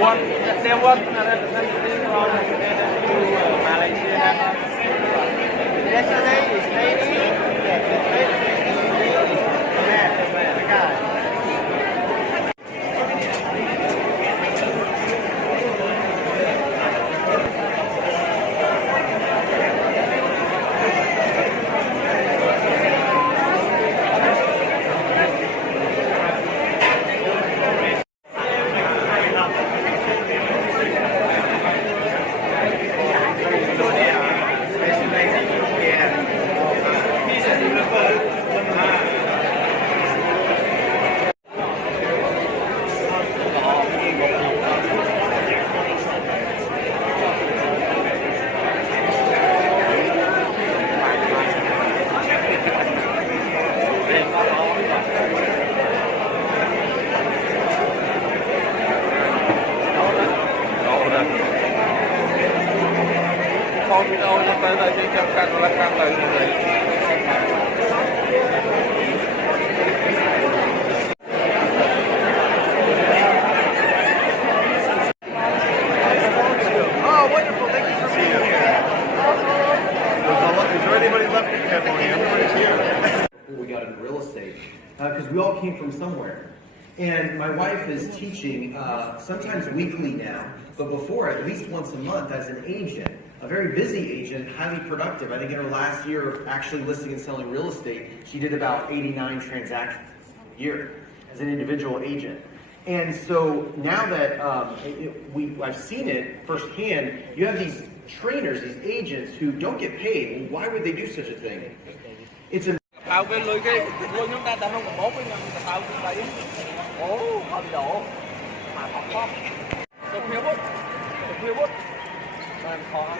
What they work representing from Malaysia. Yesterday is lady. Không đi đâu tới đây chỉ trong căn là căn này. Oh, wonderful. Thank you for being here. Is there anybody left in Cambodia? Everybody's here. We got into real estate because we all came from somewhere. And my wife is teaching sometimes weekly now, but before at least once a month as an agent, a very busy agent, highly productive. I think in her last year of actually listing and selling real estate, she did about 89 transactions a year as an individual agent. And so now that I've seen it firsthand, you have these trainers, these agents who don't get paid. Why would they do such a thing? It's a Tao cái lưới cái lưới chúng ta không còn 40 năm tao cũng thấy. Ồ, hơi độ mà thật khó. Sụp hiếu bút, sụp hiếu bút. Khó.